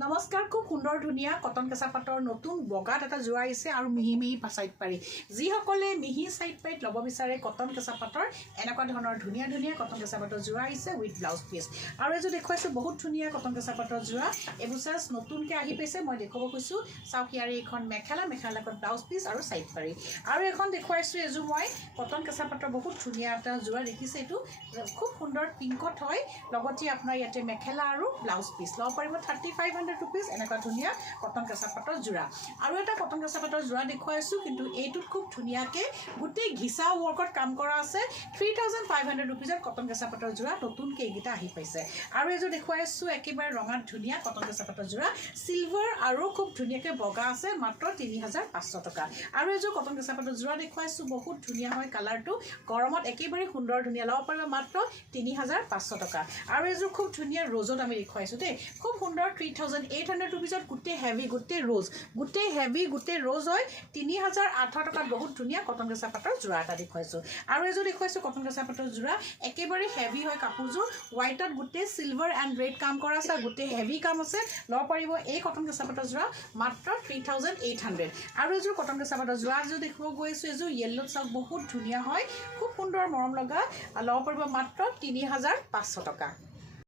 নমস্কাৰ খুব সুন্দৰ ধুনীয়া কটন কেঁচা পাটৰ নতুন বগাত এটা যোৰা আহিছে আৰু মিহি মিহি সাইড পাৰি যিসকলে মিহি সাইড পাইত ল'ব বিচাৰে কটন কেঁচা পাটৰ এনেকুৱা ধৰণৰ ধুনীয়া ধুনীয়া কটন কেঁচা পাটৰ যোৰা আহিছে উইথ ব্লাউজ পিচ আৰু এযোৰ দেখুৱাইছো বহুত ধুনীয়া কটন কেঁচা পাটৰ যোৰা এইবোৰ চাৰ্জ নতুনকৈ আহি পাইছে মই দেখুৱাব কৈছো চাওক ইয়াৰে এখন মেখেলা লগত ব্লাউজ পিচ আৰু সাইড পাৰি আৰু এখন দেখুৱাইছো এযোৰ মই কটন কেঁচা পাটৰ বহুত ধুনীয়া এটা যোৰা দেখিছে এইটো খুব সুন্দৰ পিংকত হয় লগতে আপোনাৰ ইয়াতে মেখেলা আৰু ব্লাউজ পিচ ল'ব পাৰিব 3500 rupees এনেকুৱা ধুনীয়া কটন কেঁচা পাটৰ যোৰা আৰু এটা কটন কেঁচা পাটৰ যোৰা দেখুৱাইছো কিন্তু এইটোত খুব ধুনীয়াকৈ গোটেই ঘিচা ৱৰ্কত কাম কৰা আছে 3500 rupees কটন কেঁচা পাটৰ যোৰা নতুনকৈ এইকেইটা আহি পাইছে আৰু এযোৰ দেখুৱাইছো একেবাৰে ৰঙাত ধুনীয়া কটন কেঁচা পাটৰ যোৰা সিলভাৰ আৰু খুব ধুনীয়াকৈ বগা আছে মাত্ৰ 3500 টকা আৰু এযোৰ কটন কেঁচা পাটৰ যোৰা দেখুৱাইছো বহুত ধুনীয়া হয় কালাৰটো গৰমত একেবাৰে সুন্দৰ ধুনীয়া ল'ব পাৰিব মাত্ৰ 3500 টকা আৰু এযোৰ খুব ধুনীয়া ৰ'জত আমি দেখুৱাইছো দেই খুব সুন্দৰ 3800 rupees গোটেই হেভি গোটেই ৰ'জ হয় 3800 টকাত বহুত ধুনীয়া কটন কেঁচা পাটৰ যোৰা এটা দেখুৱাইছো আৰু এযোৰ দেখুৱাইছো কটন কেঁচা পাটৰ যোৰা একেবাৰে হেভি হয় কাপোৰযোৰ হোৱাইটত গোটেই সিলভাৰ এণ্ড ৰেড কাম কৰা আছে গোটেই হেভি কাম আছে ল'ব পাৰিব এই কটন কেঁচা পাটৰ যোৰা মাত্ৰ 3800 আৰু এযোৰ কটন কেঁচা পাটৰ যোৰা এযোৰ দেখুৱাব গৈছো এযোৰ য়েল্লোত চাওক বহুত ধুনীয়া হয় খুব সুন্দৰ মৰম লগা ল'ব পাৰিব মাত্ৰ 3500 টকা